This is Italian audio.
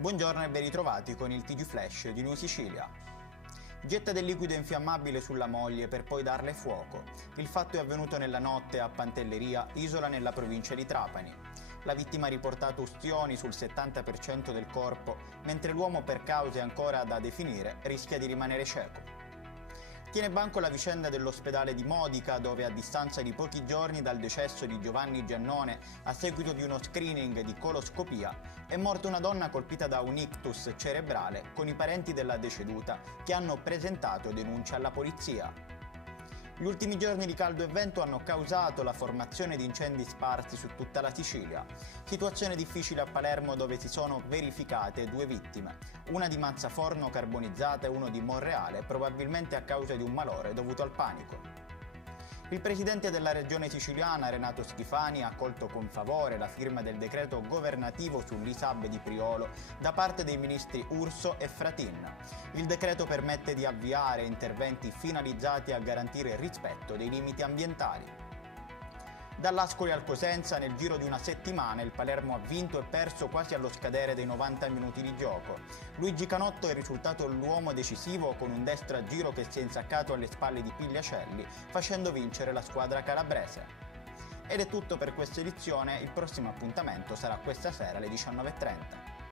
Buongiorno e ben ritrovati con il TG Flash di New Sicilia. Getta del liquido infiammabile sulla moglie per poi darle fuoco. Il fatto è avvenuto nella notte a Pantelleria, isola nella provincia di Trapani. La vittima ha riportato ustioni sul 70% del corpo, mentre l'uomo, per cause ancora da definire, rischia di rimanere cieco. Tiene banco la vicenda dell'ospedale di Modica, dove a distanza di pochi giorni dal decesso di Giovanni Giannone a seguito di uno screening di coloscopia è morta una donna colpita da un ictus cerebrale, con i parenti della deceduta che hanno presentato denuncia alla polizia. Gli ultimi giorni di caldo e vento hanno causato la formazione di incendi sparsi su tutta la Sicilia. Situazione difficile a Palermo, dove si sono verificate 2 vittime, una di Mazzaforno carbonizzata e uno di Monreale, probabilmente a causa di un malore dovuto al panico. Il presidente della regione siciliana, Renato Schifani, ha accolto con favore la firma del decreto governativo sull'ISAB di Priolo da parte dei ministri Urso e Fratin. Il decreto permette di avviare interventi finalizzati a garantire il rispetto dei limiti ambientali. Dall'Ascoli al Cosenza, nel giro di una settimana, il Palermo ha vinto e perso quasi allo scadere dei 90 minuti di gioco. Luigi Canotto è risultato l'uomo decisivo con un destro a giro che si è insaccato alle spalle di Pigliacelli, facendo vincere la squadra calabrese. Ed è tutto per questa edizione, il prossimo appuntamento sarà questa sera alle 19:30.